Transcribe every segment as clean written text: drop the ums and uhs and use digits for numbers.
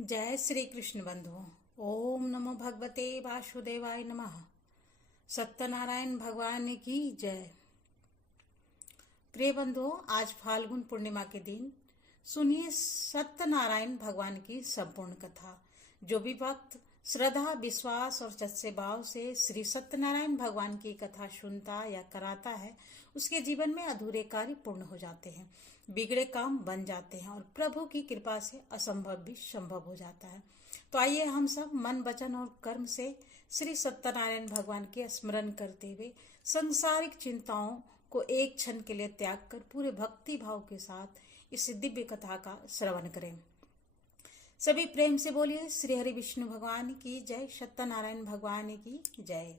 जय श्री कृष्ण बंधुओं। ओम नमो भगवते वासुदेवाय नमः। सत्यनारायण भगवान की जय। प्रिय बंधुओं, आज फाल्गुन पूर्णिमा के दिन सुनिए सत्यनारायण भगवान की संपूर्ण कथा। जो भी भक्त श्रद्धा, विश्वास और सच्चे भाव से श्री सत्यनारायण भगवान की कथा सुनता या कराता है, उसके जीवन में अधूरे कार्य पूर्ण हो जाते हैं, बिगड़े काम बन जाते हैं और प्रभु की कृपा से असंभव भी संभव हो जाता है। तो आइए हम सब मन, वचन और कर्म से श्री सत्यनारायण भगवान के स्मरण करते हुए सांसारिक चिंताओं को एक क्षण के लिए त्याग कर पूरे भक्ति भाव के साथ इस दिव्य कथा का श्रवण करें। सभी प्रेम से बोलिए श्री हरि विष्णु भगवान की जय, सत्यनारायण भगवान की जय।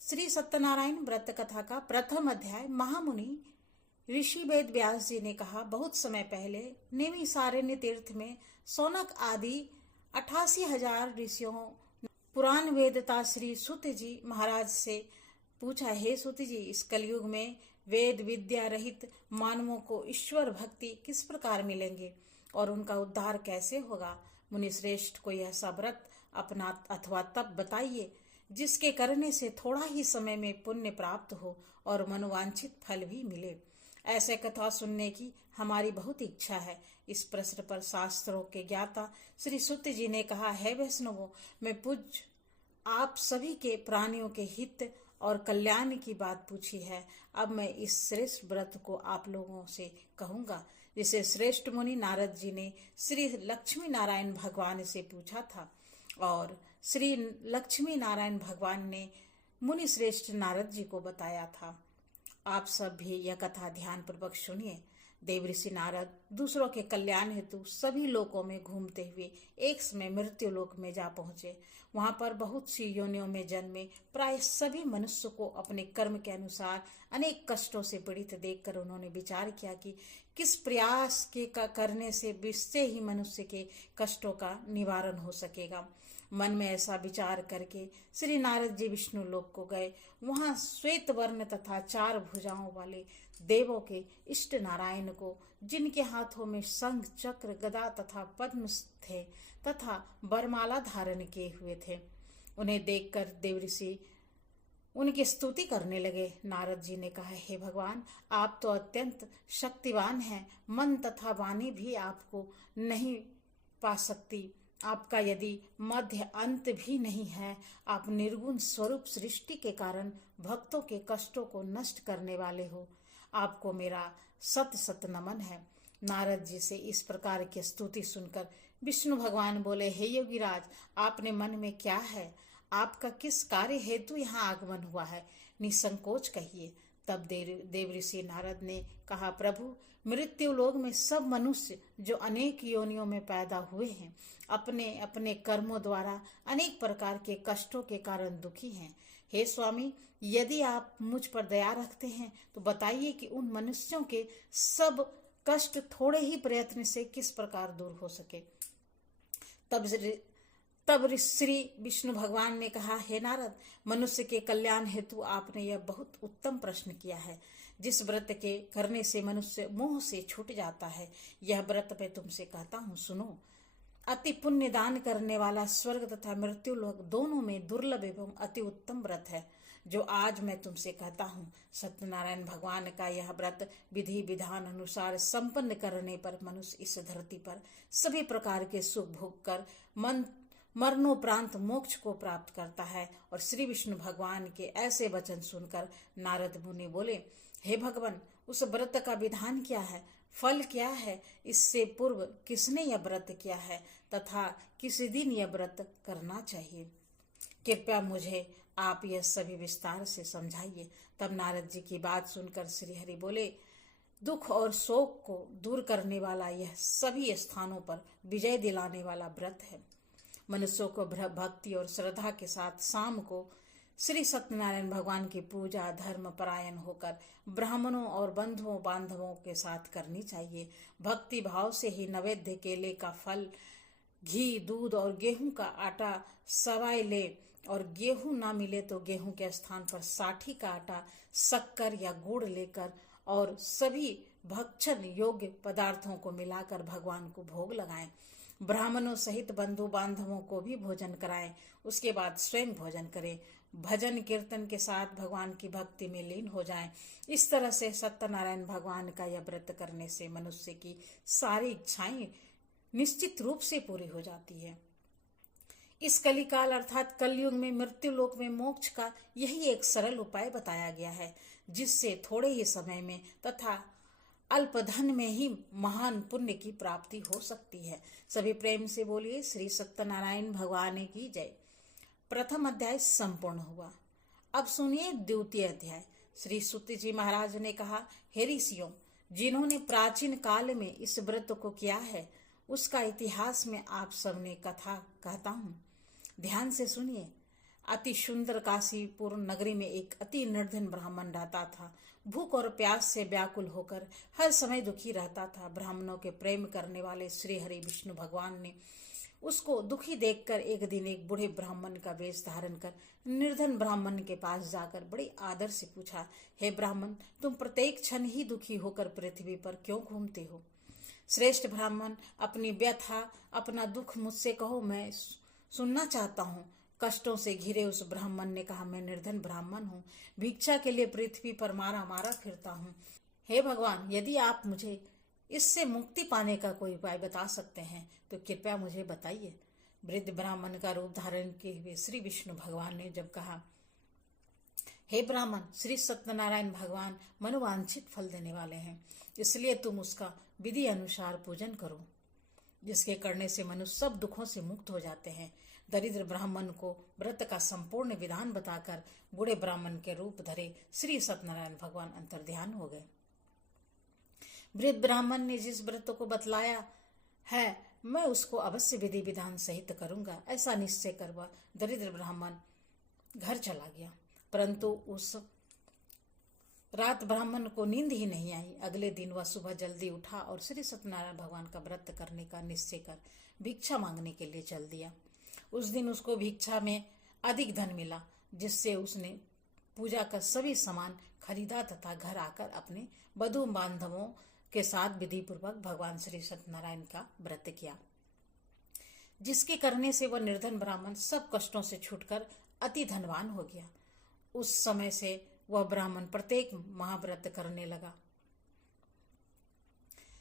श्री सत्यनारायण व्रत कथा का प्रथम अध्याय। महामुनि ऋषि वेद व्यास जी ने कहा, बहुत समय पहले नैमिषारण्य तीर्थ में सौनक आदि 88,000 ऋषियों पुराण वेदता श्री सुत जी महाराज से पूछा, हे सुत जी, इस कलयुग में वेद विद्या रहित मानवों को ईश्वर भक्ति किस प्रकार मिलेंगे और उनका उद्धार कैसे होगा? मुनि श्रेष्ठ, कोई ऐसा व्रत अपना अथवा तप बताइए जिसके करने से थोड़ा ही समय में पुण्य प्राप्त हो और मनोवांछित फल भी मिले। ऐसे कथा सुनने की हमारी बहुत इच्छा है। इस प्रश्न पर शास्त्रों के ज्ञाता श्री सुत जी ने कहा, है वैष्णवों, मैं पूज्य आप सभी के प्राणियों के हित और कल्याण की बात पूछी है। अब मैं इस श्रेष्ठ व्रत को आप लोगों से कहूंगा, जिसे श्रेष्ठ मुनि नारद जी ने श्री लक्ष्मी नारायण भगवान से पूछा था और श्री लक्ष्मी नारायण भगवान ने मुनि श्रेष्ठ नारद जी को बताया था। आप सब भी यह कथा ध्यान पूर्वक सुनिए। देव ऋषि नारद दूसरों के कल्याण हेतु सभी लोकों में घूमते हुए एक समय मृत्यु लोक में जा पहुंचे। वहां पर बहुत सी योनियों में जन्मे प्राय सभी मनुष्य को अपने कर्म के अनुसार अनेक कष्टों से पीड़ित देखकर उन्होंने विचार किया कि किस प्रयास के करने से निश्चय ही मनुष्य के कष्टों का निवारण हो सकेगा। मन में ऐसा विचार करके श्री नारद जी विष्णु लोक को गए। वहां श्वेत वर्ण तथा 4 भुजाओं वाले देवों के इष्ट नारायण को, जिनके हाथों में शंख, चक्र, गदा तथा पद्म थे तथा वरमाला धारण किए हुए थे, उन्हें देखकर देव ऋषि उनकी स्तुति करने लगे। नारद जी ने कहा, हे भगवान, आप तो अत्यंत शक्तिवान हैं, मन तथा वाणी भी आपको नहीं पा सकती। आपका यदि मध्य अंत भी नहीं है। आप निर्गुण स्वरूप सृष्टि के कारण भक्तों के कष्टों को नष्ट करने वाले हो। आपको मेरा सत सत नमन है। नारद जी से इस प्रकार की स्तुति सुनकर विष्णु भगवान बोले, हे योगीराज, आपने मन में क्या है? आपका किस कार्य हेतु यहाँ आगमन हुआ है? निसंकोच कहिए। तब देव ऋषि नारद ने कहा, प्रभु, मृत्यु लोक में सब मनुष्य जो अनेक योनियों में पैदा हुए हैं, अपने अपने कर्मों द्वारा अनेक प्रकार के कष्टों के कारण दुखी हैं। हे स्वामी, यदि आप मुझ पर दया रखते हैं तो बताइए कि उन मनुष्यों के सब कष्ट थोड़े ही प्रयत्न से किस प्रकार दूर हो सके। तब श्री विष्णु भगवान ने कहा, हे नारद, मनुष्य के कल्याण हेतु आपने यह बहुत उत्तम प्रश्न किया है। जिस व्रत के करने से मनुष्य मोह से छूट जाता है, यह व्रत मैं तुमसे कहता हूँ, सुनो। अति पुण्य दान करने वाला स्वर्ग तथा मृत्यु लोक दोनों में दुर्लभ एवं अति उत्तम व्रत है जो आज मैं तुमसे कहता हूँ। सत्यनारायण भगवान का यह व्रत विधि विधान अनुसार संपन्न करने पर मनुष्य इस धरती पर सभी प्रकार के सुख भोग कर मरणोपरांत मोक्ष को प्राप्त करता है। और श्री विष्णु भगवान के ऐसे वचन सुनकर नारद मुनि बोले, हे भगवान, उस व्रत का विधान क्या है? फल क्या है? इससे पूर्व किसने यह व्रत किया है तथा किस दिन यह व्रत करना चाहिए? कृपया मुझे आप यह सभी विस्तार से समझाइए। तब नारद जी की बात सुनकर श्री हरि बोले, दुख और शोक को दूर करने वाला यह सभी स्थानों पर विजय दिलाने वाला व्रत है। मनुष्यों को भक्ति और श्रद्धा के साथ शाम को श्री सत्यनारायण भगवान की पूजा धर्म परायण होकर ब्राह्मणों और बंधुओं बांधवों के साथ करनी चाहिए। भक्ति भाव से ही नैवेद्य केले का फल, घी, दूध और गेहूं का आटा सवाई ले और गेहूं ना मिले तो गेहूं के स्थान पर साठी का आटा, शक्कर या गुड़ लेकर और सभी भक्षण योग्य पदार्थों को मिलाकर भगवान को भोग लगाएं। ब्राह्मणों सहित बंधु बांधवों को भी भोजन कराएं, उसके बाद स्वयं भोजन करें, भजन कीर्तन के साथ भगवान की भक्ति में लीन हो जाएं। इस तरह से सत्यनारायण भगवान का यह व्रत करने से मनुष्य की सारी इच्छाएं निश्चित रूप से पूरी हो जाती है। इस कलिकाल अर्थात कलयुग में मृत्यु लोक में मोक्ष का यही एक सरल उपाय बताया गया है, जिससे थोड़े ही समय में तथा अल्प धन में ही महान पुण्य की प्राप्ति हो सकती है। सभी प्रेम से बोलिए श्री सत्यनारायण भगवान की जय। प्रथम अध्याय संपूर्ण हुआ। अब सुनिए द्वितीय अध्याय। श्री सूत जी महाराज ने कहा, हे ऋषियों, जिन्होंने प्राचीन काल में इस व्रत को किया है उसका इतिहास में आप सबने कथा कहता हूँ, ध्यान से सुनिए। अति सुंदर काशीपुर नगरी में एक अति निर्धन ब्राह्मण रहता था। भूख और प्यास से व्याकुल होकर हर समय दुखी रहता था। ब्राह्मणों के प्रेम करने वाले श्री हरि विष्णु भगवान ने उसको दुखी देखकर एक दिन एक बूढ़े ब्राह्मण का वेश धारण कर निर्धन ब्राह्मण के पास जाकर बड़े आदर से पूछा, हे ब्राह्मण, तुम प्रत्येक क्षण ही दुखी होकर पृथ्वी पर क्यों घूमते हो? श्रेष्ठ ब्राह्मण, अपनी व्यथा अपना दुख मुझसे कहो, मैं सुनना चाहता हूँ। कष्टों से घिरे उस ब्राह्मण ने कहा, मैं निर्धन ब्राह्मण हूँ, भिक्षा के लिए पृथ्वी पर मारा मारा फिरता हूँ। हे भगवान, यदि आप मुझे इससे मुक्ति पाने का कोई उपाय बता सकते हैं तो कृपया मुझे बताइए। वृद्ध ब्राह्मण का रूप धारण किए हुए श्री विष्णु भगवान ने जब कहा, हे ब्राह्मण, श्री सत्यनारायण भगवान मनोवांछित फल देने वाले हैं, इसलिए तुम उसका विधि अनुसार पूजन करो, जिसके करने से मनुष्य सब दुखों से मुक्त हो जाते हैं। दरिद्र ब्राह्मण को व्रत का संपूर्ण विधान बताकर बूढ़े ब्राह्मण के रूप धरे श्री सत्यनारायण भगवान अंतर्ध्यान हो गए। वृद्ध ब्राह्मण ने जिस व्रत को बतलाया है, मैं उसको अवश्य विधि विधान सहित करूंगा, ऐसा निश्चय कर वह दरिद्र ब्राह्मण घर चला गया। परंतु उस रात ब्राह्मण को नींद ही नहीं आई। अगले दिन वह सुबह जल्दी उठा और श्री सत्यनारायण भगवान का व्रत करने का निश्चय कर भिक्षा मांगने के लिए चल दिया। उस दिन उसको भिक्षा में अधिक धन मिला, जिससे उसने पूजा का सभी सामान खरीदा तथा घर आकर अपने बंधु बांधवों के साथ विधि पूर्वक भगवान श्री सत्यनारायण का व्रत किया, जिसके करने से वह निर्धन ब्राह्मण सब कष्टों से छूटकर अति धनवान हो गया। उस समय से वह ब्राह्मण प्रत्येक महाव्रत करने लगा।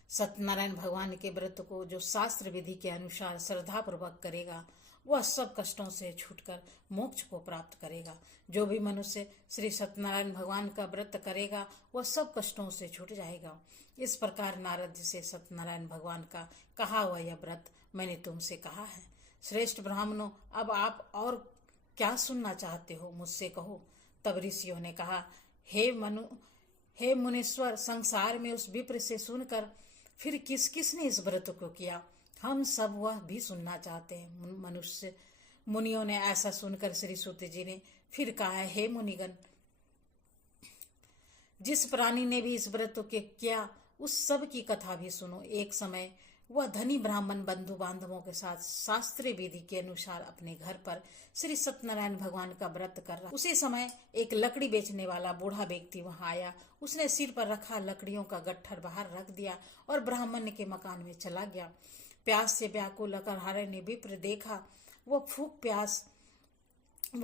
सत्यनारायण भगवान के व्रत को जो शास्त्र विधि के अनुसार श्रद्धा पूर्वक करेगा, वह सब कष्टों से छूटकर मोक्ष को प्राप्त करेगा। जो भी मनुष्य श्री सत्यनारायण भगवान का व्रत करेगा, वह सब कष्टों से छूट जाएगा। इस प्रकार नारद जी से सत्यनारायण भगवान का कहा हुआ यह व्रत मैंने तुमसे कहा है। श्रेष्ठ ब्राह्मणों, अब आप और क्या सुनना चाहते हो, मुझसे कहो। तब ऋषियों ने कहा, हे मुनीश्वर, संसार में उस विप्र से सुनकर फिर किस किस ने इस व्रत को किया, हम सब वह भी सुनना चाहते हैं। मुनियों ने ऐसा सुनकर श्री सूत जी ने फिर कहा, हे मुनिगण, जिस प्राणी ने भी इस व्रत को किया उस सब की कथा भी सुनो। एक समय वह धनी ब्राह्मण बंधु बांधवों के साथ शास्त्रीय विधि के अनुसार अपने घर पर श्री सत्यनारायण भगवान का व्रत कर रहा। उसी समय एक लकड़ी बेचने वाला बूढ़ा व्यक्ति वहां आया। उसने सिर पर रखा लकड़ियों का गट्ठर बाहर रख दिया और ब्राह्मण के मकान में चला गया। प्यास से व्याकुल अकरहारे ने विप्र देखा। वो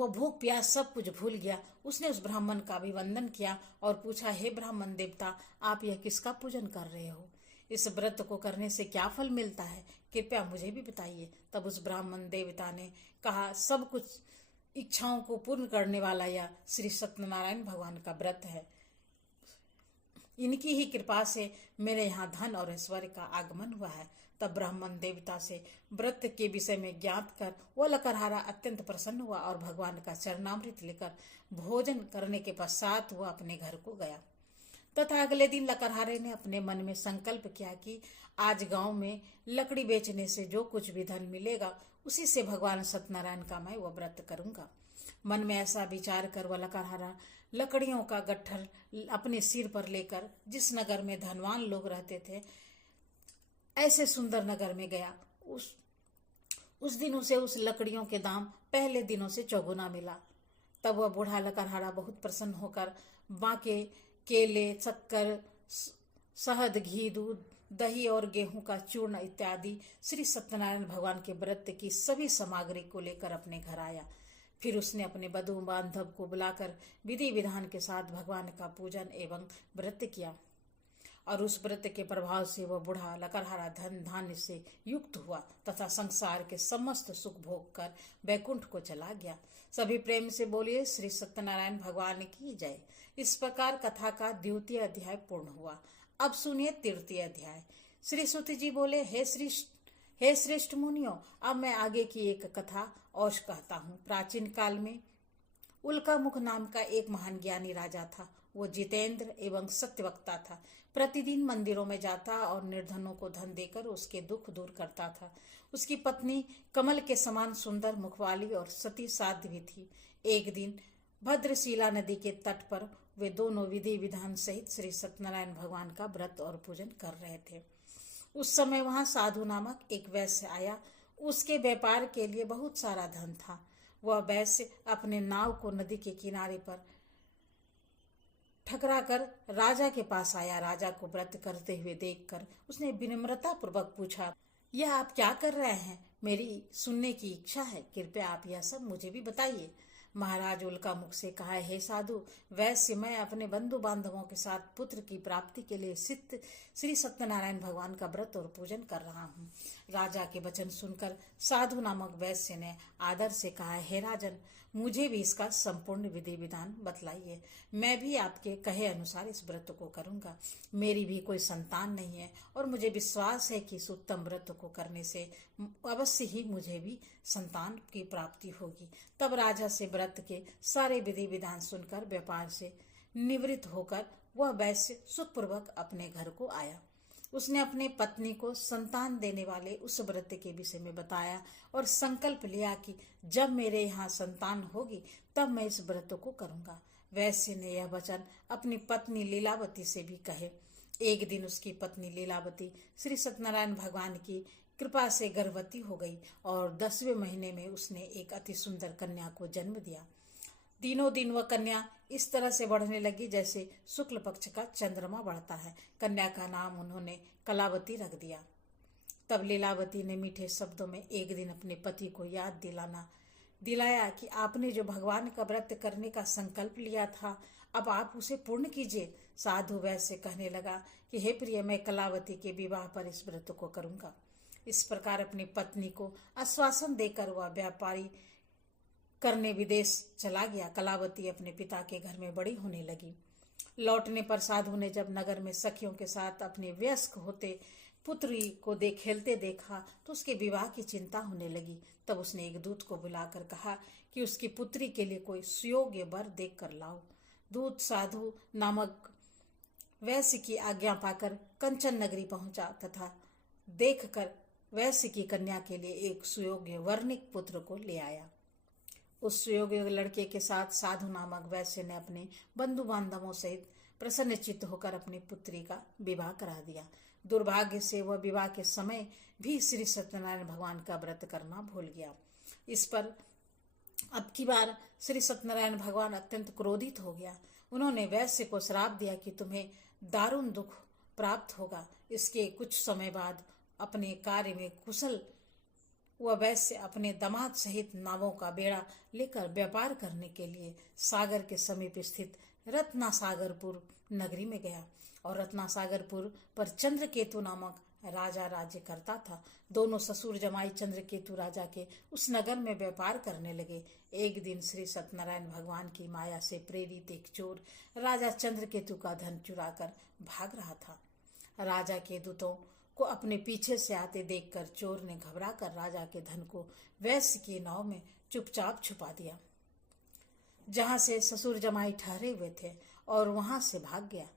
भूख प्यास सब कुछ भूल गया। उसने उस ब्राह्मण का अभिवंदन किया और पूछा, हे ब्राह्मण देवता, आप यह किसका पूजन कर रहे हो? इस व्रत को करने से क्या फल मिलता है, कृपया मुझे भी बताइए। तब उस ब्राह्मण देवता ने कहा, सब कुछ इच्छाओं को पूर्ण करने वाला यह श्री सत्यनारायण भगवान का व्रत है। इनकी ही कृपा से मेरे यहाँ धन और ऐश्वर्य का आगमन हुआ है। तब ब्राह्मण देवता से व्रत के विषय में ज्ञात कर वह लकड़हारा अत्यंत प्रसन्न हुआ और भगवान का चरणामृत लेकर भोजन करने के पश्चात वह अपने घर को गया। तथा अगले दिन लकड़हारे ने अपने मन में संकल्प किया कि आज गांव में लकड़ी बेचने से जो कुछ भी धन मिलेगा उसी से भगवान सत्यनारायण का मैं वह व्रत करूंगा। मन में ऐसा विचार कर वह लकड़हारा लकड़ियों का गट्ठर अपने सिर पर लेकर जिस नगर में धनवान लोग रहते थे, ऐसे सुंदर नगर में गया। उस दिन उसे उस लकड़ियों के दाम पहले दिनों से चौगुना मिला। तब वह बूढ़ा लकड़हारा बहुत प्रसन्न होकर बाके केले, शक्कर, शहद, घी, दूध, दही और गेहूं का चूर्ण इत्यादि श्री सत्यनारायण भगवान के व्रत की सभी सामग्री को लेकर अपने घर आया। फिर उसने अपने बधू बांधव को बुलाकर विधि विधान के साथ भगवान का पूजन एवं व्रत किया और उस व्रत के प्रभाव से वह बूढ़ा लकड़हारा धन धान्य से युक्त हुआ तथा संसार के समस्त सुख भोग कर वैकुंठ को चला गया। सभी प्रेम से बोलिए श्री सत्यनारायण भगवान की जय। इस प्रकार कथा का द्वितीय अध्याय पूर्ण हुआ। अब सुनिए तृतीय अध्याय। श्री सुत जी बोले, हे श्रेष्ठ मुनियों, अब मैं आगे की एक कथा और कहता हूँ। प्राचीन काल में उल्कामुख नाम का एक महान ज्ञानी राजा था। वो जितेंद्र एवं सत्यवक्ता था। प्रतिदिन मंदिरों में जाता और निर्धनों को धन देकर उसके दुख दूर करता था। उसकी पत्नी कमल के समान सुंदर मुखवाली और सती साध्य भी थी। एक दिन भद्रशिला नदी के तट पर वे दोनों विधि विधान सहित श्री सत्यनारायण भगवान का व्रत और पूजन कर रहे थे। उस समय वहां साधु नामक एक वैश्य आया। उसके व्यापार के लिए बहुत सारा धन था। वह वैश्य अपने नाव को नदी के किनारे पर ठकरा कर राजा के पास आया। राजा को व्रत करते हुए देखकर उसने विनम्रता पूर्वक पूछा, यह आप क्या कर रहे हैं? मेरी सुनने की इच्छा है, कृपया आप यह सब मुझे भी बताइए। महाराज उल्कामुख से कहा, हे साधु वैश्य, मैं अपने बंधु बांधवों के साथ पुत्र की प्राप्ति के लिए श्री सत्यनारायण भगवान का व्रत और पूजन कर रहा हूँ। राजा के वचन सुनकर साधु नामक वैश्य ने आदर से कहा, हे राजन, मुझे भी इसका संपूर्ण विधि विधान बतलाइए। मैं भी आपके कहे अनुसार इस व्रत को करूंगा। मेरी भी कोई संतान नहीं है और मुझे विश्वास है कि इस उत्तम व्रत को करने से अवश्य ही मुझे भी संतान की प्राप्ति होगी। तब राजा से व्रत के सारे विधि विधान सुनकर व्यापार से निवृत्त होकर वह वैश्य सुखपूर्वक अपने घर को आया। उसने अपने पत्नी को संतान देने वाले उस व्रत के विषय में बताया और संकल्प लिया कि जब मेरे यहाँ संतान होगी तब मैं इस व्रत को करूंगा। वैश्य ने यह वचन अपनी पत्नी लीलावती से भी कहे। एक दिन उसकी पत्नी लीलावती श्री सत्यनारायण भगवान की कृपा से गर्भवती हो गई और 10वें महीने में उसने एक अति सुंदर कन्या को जन्म दिया। दिनों दिन वह कन्या इस तरह से बढ़ने लगी जैसे शुक्ल पक्ष का चंद्रमा बढ़ता है। कन्या का नाम उन्होंने कलावती रख दिया। तब लीलावती ने मीठे शब्दों में एक दिन अपने पति को याद दिलाया कि आपने जो भगवान का व्रत करने का संकल्प लिया था, अब आप उसे पूर्ण कीजिए। साधु वैश्य कहने लगा कि हे प्रिय, मैं कलावती के विवाह पर इस व्रत को करूंगा। इस प्रकार अपनी पत्नी को आश्वासन देकर वह व्यापारी करने विदेश चला गया। कलावती अपने पिता के घर में बड़ी होने लगी। लौटने पर साधु ने जब नगर में सखियों के साथ अपने वयस्क होते पुत्री को खेलते देखा तो उसके विवाह की चिंता होने लगी। तब उसने एक दूत को बुलाकर कहा कि उसकी पुत्री के लिए कोई सुयोग्य वर देख कर लाओ। दूत साधु नामक वैश्य की आज्ञा पाकर कंचन नगरी पहुंचा तथा देखकर वैश्य की कन्या के लिए एक सुयोग्य वर्णिक पुत्र को ले आया। उस सुयोग्य लड़के के साथ साधु नामक वैश्य ने अपने बंधु बांधवों सहित प्रसन्नचित्त होकर अपनी पुत्री का विवाह करा दिया। दुर्भाग्य से वह विवाह के समय भी श्री सत्यनारायण भगवान का व्रत करना भूल गया। इस पर अब की बार श्री सत्यनारायण भगवान अत्यंत क्रोधित हो गया। उन्होंने वैश्य को श्राप दिया कि तुम्हें दारुण दुख प्राप्त होगा। इसके कुछ समय बाद अपने कार्य में कुशल वह वैश्य अपने दामाद सहित नावों का बेड़ा लेकर व्यापार करने के लिए सागर के समीप स्थित रत्नासागरपुर नगरी में गया और रत्नासागरपुर पर चंद्रकेतु नामक राजा राज्य करता था। दोनों ससुर जमाई चंद्रकेतु राजा के उस नगर में व्यापार करने लगे। एक दिन श्री सत्यनारायण भगवान की माया से प्रेरित एक चोर राजा चंद्रकेतु का धन चुराकर भाग रहा था। राजा के दूतों को अपने पीछे से आते देखकर चोर ने घबराकर राजा के धन को वैश्य की नाव में चुपचाप छुपा दिया, जहां से ससुर जमाई ठहरे हुए थे, और वहां से भाग गया।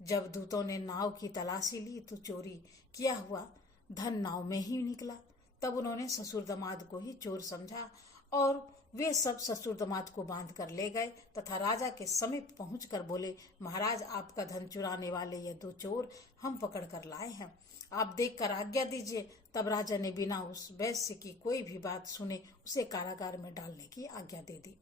जब दूतों ने नाव की तलाशी ली तो चोरी किया हुआ धन नाव में ही निकला। तब उन्होंने ससुर दामाद को ही चोर समझा और वे सब ससुर दामाद को बांध कर ले गए तथा राजा के समीप पहुंचकर बोले, महाराज, आपका धन चुराने वाले ये दो चोर हम पकड़ कर लाए हैं, आप देखकर आज्ञा दीजिए। तब राजा ने बिना उस वैश्य की कोई भी बात सुने उसे कारागार में डालने की आज्ञा दे दी।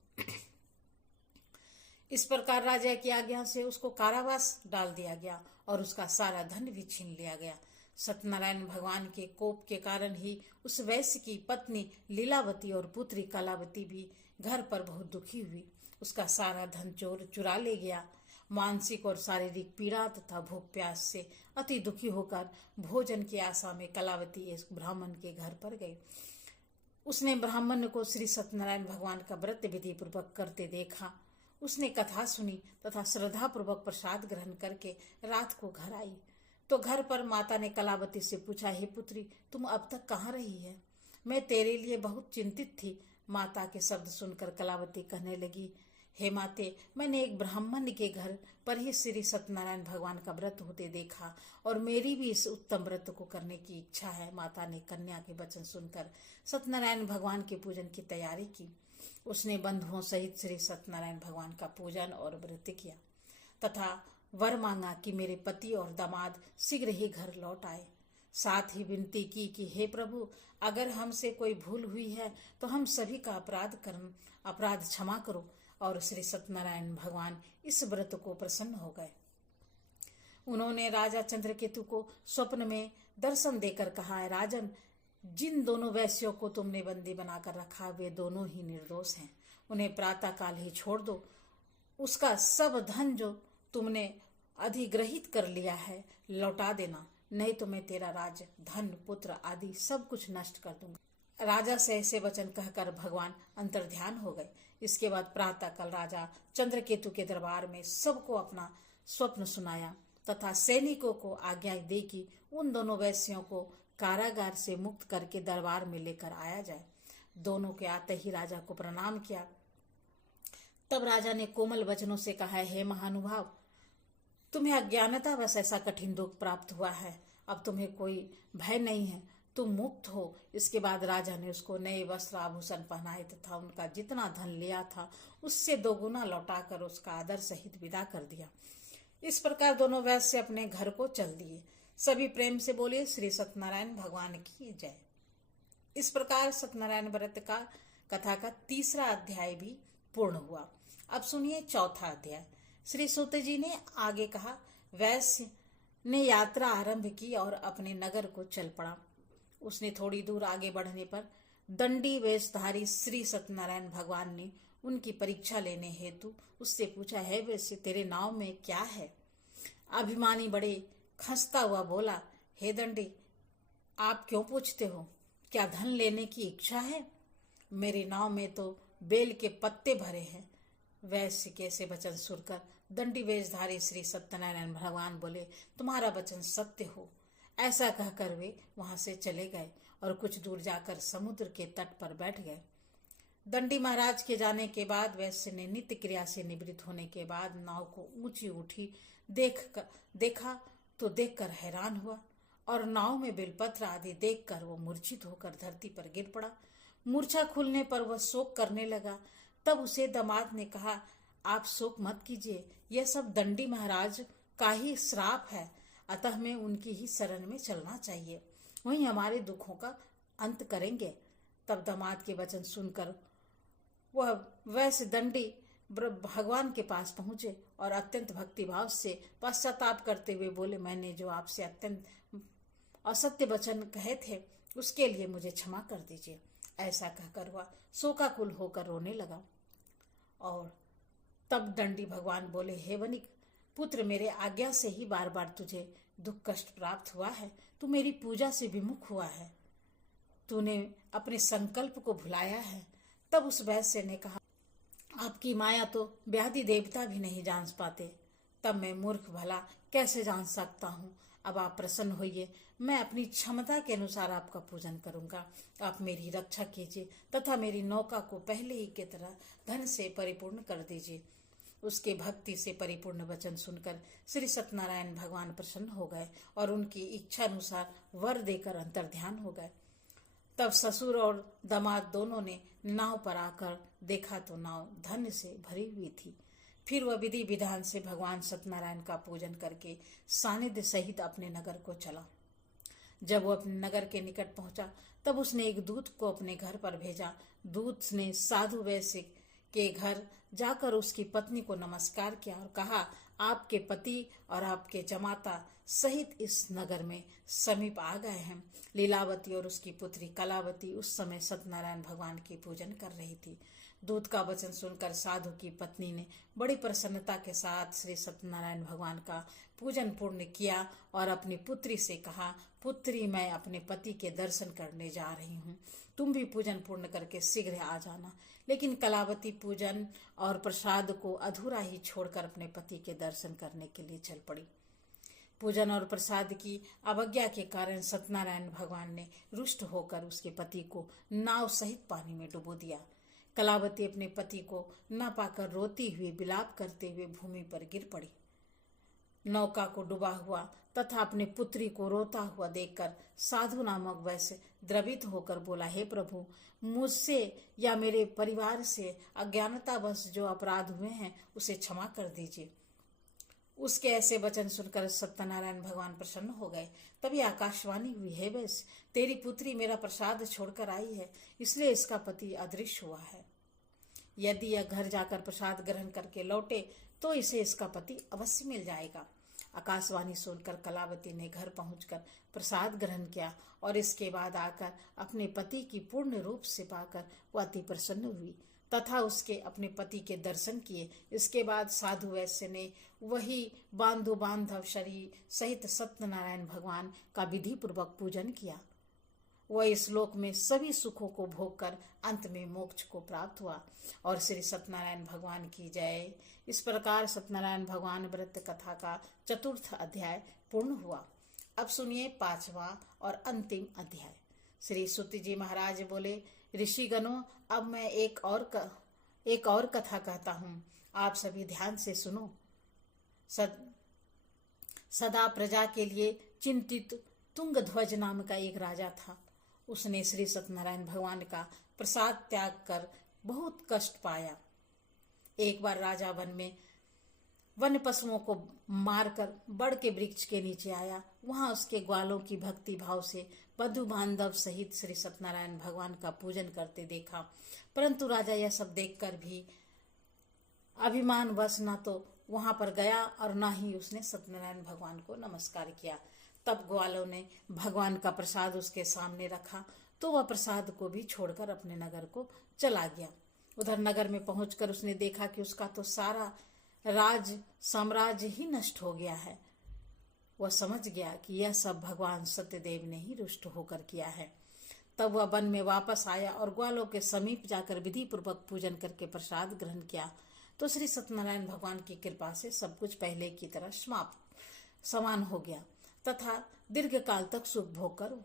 इस प्रकार राजा की आज्ञा से उसको कारावास डाल दिया गया और उसका सारा धन भी छीन लिया गया। सत्यनारायण भगवान के कोप के कारण ही उस वैश्य की पत्नी लीलावती और पुत्री कलावती भी घर पर बहुत दुखी हुई। उसका सारा धन चोर चुरा ले गया। मानसिक और शारीरिक पीड़ा तथा भूख प्यास से अति दुखी होकर भोजन की आशा में कलावती इस ब्राह्मण के घर पर गई। उसने ब्राह्मण को श्री सत्यनारायण भगवान का व्रत विधि पूर्वक करते देखा। उसने कथा सुनी तथा श्रद्धा पूर्वक प्रसाद ग्रहण करके रात को घर आई तो घर पर माता ने कलावती से पूछा, हे पुत्री, तुम अब तक कहाँ रही है? मैं तेरे लिए बहुत चिंतित थी। माता के शब्द सुनकर कलावती कहने लगी, हे माते, मैंने एक ब्राह्मण के घर पर ही श्री सत्यनारायण भगवान का व्रत होते देखा और मेरी भी इस उत्तम व्रत को करने की इच्छा है। माता ने कन्या के वचन सुनकर सत्यनारायण भगवान के पूजन की तैयारी की। उसने बंधुओं सहित श्री सत्यनारायण भगवान का पूजन और व्रत किया तथा वर मांगा कि मेरे पति और दामाद शीघ्र ही घर लौट आए। साथ ही विनती की कि हे प्रभु, अगर हमसे कोई भूल हुई है तो हम सभी का अपराध क्षमा करो। और श्री सत्यनारायण भगवान इस व्रत को प्रसन्न हो गए। उन्होंने राजा चंद्रकेतु को स्वप्न में दर्शन देकर कहा, है राजन, जिन दोनों वैश्यों को तुमने बंदी बनाकर रखा वे दोनों ही निर्दोष हैं। उन्हें प्रातः काल ही छोड़ दो। उसका सब धन जो तुमने अधिग्रहित कर लिया है लौटा देना, नहीं तो मैं तेरा राज, धन, पुत्र आदि सब कुछ नष्ट कर दूंगा। राजा से ऐसे वचन कहकर भगवान अंतर्ध्यान हो गए। इसके बाद प्रातः काल राजा चंद्रकेतु के दरबार में सबको अपना स्वप्न सुनाया तथा सैनिकों को आज्ञा दी कि उन दोनों वैश्यों को कारागार से मुक्त करके दरबार में लेकर आया जाए। दोनों के आते ही राजा को प्रणाम किया। तब राजा ने कोमल वचनों से कहा, हे महानुभाव, तुम्हें अज्ञानतावश ऐसा कठिन दुख प्राप्त हुआ है। अब तुम्हें कोई भय नहीं है, तुम मुक्त हो। इसके बाद राजा ने उसको नए वस्त्र आभूषण पहनाए तथा उनका जितना धन लिया था उससे दोगुना लौटाकर उसका आदर सहित विदा कर दिया। इस प्रकार दोनों वैश्य अपने घर को चल दिए। सभी प्रेम से बोले, श्री सत्यनारायण भगवान की जय। इस प्रकार सत्यनारायण व्रत का कथा का तीसरा अध्याय भी पूर्ण हुआ। अब सुनिए चौथा अध्याय। श्री सूत जी ने आगे कहा, वैश्य ने यात्रा आरंभ की और अपने नगर को चल पड़ा। उसने थोड़ी दूर आगे बढ़ने पर दंडी वेशधारी श्री सत्यनारायण भगवान ने उनकी परीक्षा लेने हेतु उससे पूछा, है वैश्य, तेरे नाव में क्या है? अभिमानी बड़े खंसता हुआ बोला, हे दंडी, आप क्यों पूछते हो? क्या धन लेने की इच्छा है? मेरे नाव में तो बेल के पत्ते भरे हैं। वैश्य के ऐसे वचन सुनकर दंडी वेशधारी श्री सत्यनारायण भगवान बोले, तुम्हारा वचन सत्य हो। ऐसा कहकर वे वहां से चले गए और कुछ दूर जाकर समुद्र के तट पर बैठ गए। दंडी महाराज के जाने के बाद वैश्य ने नित्य क्रिया से निवृत्त होने के बाद नाव को ऊंची उठी देखा तो देखकर हैरान हुआ और नाव में बेलपत्र आदि देखकर वो मूर्छित होकर धरती पर गिर पड़ा। मूर्छा खुलने पर वह शोक करने लगा। तब उसे दामाद ने कहा, आप शोक मत कीजिए, यह सब दंडी महाराज का ही श्राप है, अतः हमें उनकी ही शरण में चलना चाहिए, वहीं हमारे दुखों का अंत करेंगे। तब दामाद के वचन सुनकर वह वैश्य दंडी भगवान के पास पहुंचे और अत्यंत भक्तिभाव से पश्चाताप करते हुए बोले, मैंने जो आपसे अत्यंत असत्य वचन कहे थे उसके लिए मुझे क्षमा कर दीजिए। ऐसा कहकर वह शोकाकुल होकर रोने लगा। और तब दंडी भगवान बोले, हे वनिक पुत्र, मेरे आज्ञा से ही बार बार तुझे दुख कष्ट प्राप्त हुआ है। तू मेरी पूजा से विमुख हुआ है, तूने अपने संकल्प को भुलाया है। तब उस वैश्य ने कहा, आपकी माया तो व्याधि देवता भी नहीं जान पाते, तब मैं मूर्ख भला कैसे जान सकता हूँ। अब आप प्रसन्न होइए, मैं अपनी क्षमता के अनुसार आपका पूजन करूंगा। आप मेरी रक्षा कीजिए तथा मेरी नौका को पहले ही की तरह धन से परिपूर्ण कर दीजिए। उसके भक्ति से परिपूर्ण वचन सुनकर श्री सत्यनारायण भगवान प्रसन्न हो गए और उनकी इच्छा अनुसार वर देकर अंतर्ध्यान हो गए। तब ससुर और दामाद दोनों ने नाव पर आकर देखा तो नाव धन से भरी हुई थी। फिर वह विधि विधान से भगवान सत्यनारायण का पूजन करके सानिध्य सहित अपने नगर को चला। जब वो अपने नगर के निकट पहुंचा तब उसने एक दूत को अपने घर पर भेजा। दूत ने साधु वैश्य के घर जाकर उसकी पत्नी को नमस्कार किया और कहा, आपके पति और आपके जमाता सहित इस नगर में समीप आ गए हैं। लीलावती और उसकी पुत्री कलावती उस समय सत्यनारायण भगवान की पूजन कर रही थी। दूत का वचन सुनकर साधु की पत्नी ने बड़ी प्रसन्नता के साथ श्री सत्यनारायण भगवान का पूजन पूर्ण किया और अपनी पुत्री से कहा, पुत्री, मैं अपने पति के दर्शन करने जा रही हूँ, तुम भी पूजन पूर्ण करके शीघ्र आ जाना। लेकिन कलावती पूजन और प्रसाद को अधूरा ही छोड़कर अपने पति के दर्शन करने के लिए चल पड़ी। पूजन और प्रसाद की अवज्ञा के कारण सत्यनारायण भगवान ने रुष्ट होकर उसके पति को नाव सहित पानी में डुबो दिया। कलावती अपने पति को न पाकर रोती हुई विलाप करते हुए भूमि पर गिर पड़ी। नौका को डूबा हुआ तथा अपने पुत्री को रोता हुआ देखकर साधु नामक वैश्य द्रवित होकर बोला, हे प्रभु, मुझसे या मेरे परिवार से अज्ञानतावश जो अपराध हुए हैं उसे क्षमा कर दीजिए। उसके ऐसे वचन सुनकर सत्यनारायण भगवान प्रसन्न हो गए। तभी आकाशवाणी हुई, हे वैश्य, तेरी पुत्री मेरा प्रसाद छोड़कर आई है, इसलिए इसका पति अदृश्य हुआ है। यदि यह घर जाकर प्रसाद ग्रहण करके लौटे तो इसे इसका पति अवश्य मिल जाएगा। आकाशवाणी सुनकर कलावती ने घर पहुंचकर प्रसाद ग्रहण किया और इसके बाद आकर अपने पति की पूर्ण रूप से पाकर वह अति प्रसन्न हुई तथा उसके अपने पति के दर्शन किए। इसके बाद साधु वैश्य ने वही बांधु बांधव शरीर सहित सत्यनारायण भगवान का विधि पूर्वक पूजन किया। वह इस लोक में सभी सुखों को भोग कर अंत में मोक्ष को प्राप्त हुआ। और श्री सत्यनारायण भगवान की जय। इस प्रकार सत्यनारायण भगवान व्रत कथा का चतुर्थ अध्याय पूर्ण हुआ। अब सुनिए पांचवा और अंतिम अध्याय। श्री सुत जी महाराज बोले, ऋषिगणों, अब मैं एक और कथा कहता हूँ, आप सभी ध्यान से सुनो। सदा प्रजा के लिए चिंतित तुंगध्वज नाम का एक राजा था। उसने श्री सत्यनारायण भगवान का प्रसाद त्याग कर बहुत कष्ट पाया। एक बार राजा वन पशुओं को मारकर बड़ के वृक्ष के नीचे आया। वहां उसके ग्वालों की भक्ति भाव से बंधु बांधव सहित श्री सत्यनारायण भगवान का पूजन करते देखा। परंतु राजा यह सब देखकर भी अभिमान वश न तो वहां पर गया और न ही उसने सत्यनारायण भगवान को नमस्कार किया। तब ग्वालों ने भगवान का प्रसाद उसके सामने रखा तो वह प्रसाद को भी छोड़कर अपने नगर को चला गया। उधर नगर में पहुंचकर उसने देखा कि उसका तो सारा राज साम्राज्य ही नष्ट हो गया है। वह समझ गया कि यह सब भगवान सत्यदेव ने ही रुष्ट होकर किया है। तब वह वन में वापस आया और ग्वालों के समीप जाकर विधि पूर्वक पूजन करके प्रसाद ग्रहण किया तो श्री सत्यनारायण भगवान की कृपा से सब कुछ पहले की तरह समान हो गया तथा दीर्घ काल तक सुख भोग कर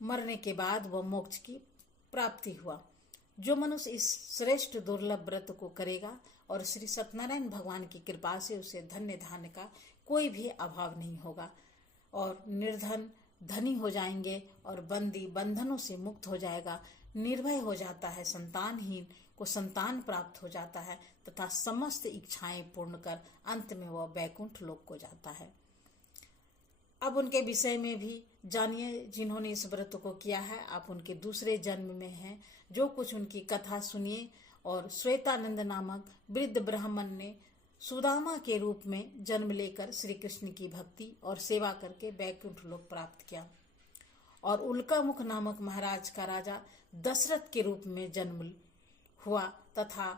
मरने के बाद वह मोक्ष की प्राप्ति हुआ। जो मनुष्य इस श्रेष्ठ दुर्लभ व्रत को करेगा और श्री सत्यनारायण भगवान की कृपा से उसे धन्य धान्य का कोई भी अभाव नहीं होगा और निर्धन धनी हो जाएंगे और बंदी बंधनों से मुक्त हो जाएगा, निर्भय हो जाता है, संतानहीन को संतान प्राप्त हो जाता है तथा समस्त इच्छाएं पूर्ण कर अंत में वह वैकुंठ लोक को जाता है। अब उनके विषय में भी जानिए जिन्होंने इस व्रत को किया है। आप उनके दूसरे जन्म में हैं। जो कुछ उनकी कथा सुनिए। और श्वेतानंद नामक वृद्ध ब्राह्मण ने सुदामा के रूप में जन्म लेकर श्री कृष्ण की भक्ति और सेवा करके वैकुंठ लोक प्राप्त किया। और उल्कामुख नामक महाराज का राजा दशरथ के रूप में जन्म हुआ तथा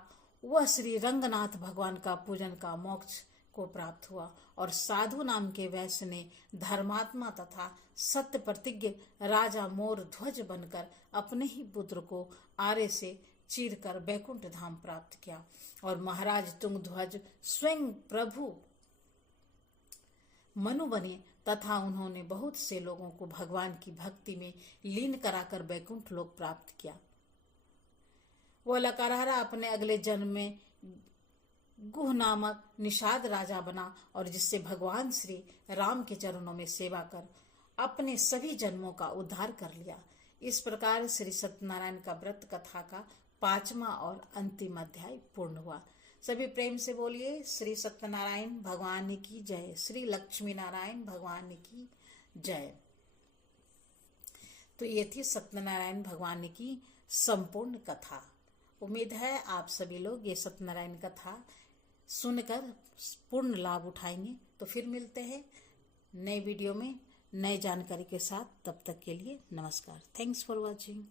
वह श्री रंगनाथ भगवान का पूजन का मोक्ष को प्राप्त हुआ। और साधु नाम के वैश्य ने धर्मात्मा तथा सत्य प्रतिज्ञ राजा मोर ध्वज बनकर अपने ही पुत्र को आरे से चीरकर वैकुंठ धाम प्राप्त किया। और महाराज तुंगध्वज स्वयं प्रभु मनु बने तथा उन्होंने बहुत से लोगों को भगवान की भक्ति में लीन कराकर वैकुंठ लोक प्राप्त किया। वह लकारहरा अपने अगले जन्म में गुह नामक निषाद राजा बना और जिससे भगवान श्री राम के चरणों में सेवा कर अपने सभी जन्मों का उद्धार कर लिया। इस प्रकार श्री सत्यनारायण का व्रत कथा का पांचवा और अंतिम अध्याय पूर्ण हुआ। सभी प्रेम से बोलिए श्री सत्यनारायण भगवान की जय, श्री लक्ष्मी नारायण भगवान की जय। तो ये थी सत्यनारायण भगवान की संपूर्ण कथा। उम्मीद है आप सभी लोग ये सत्यनारायण कथा सुनकर पूर्ण लाभ उठाएंगे। तो फिर मिलते हैं नए वीडियो में नए जानकारी के साथ। तब तक के लिए नमस्कार। Thanks for watching.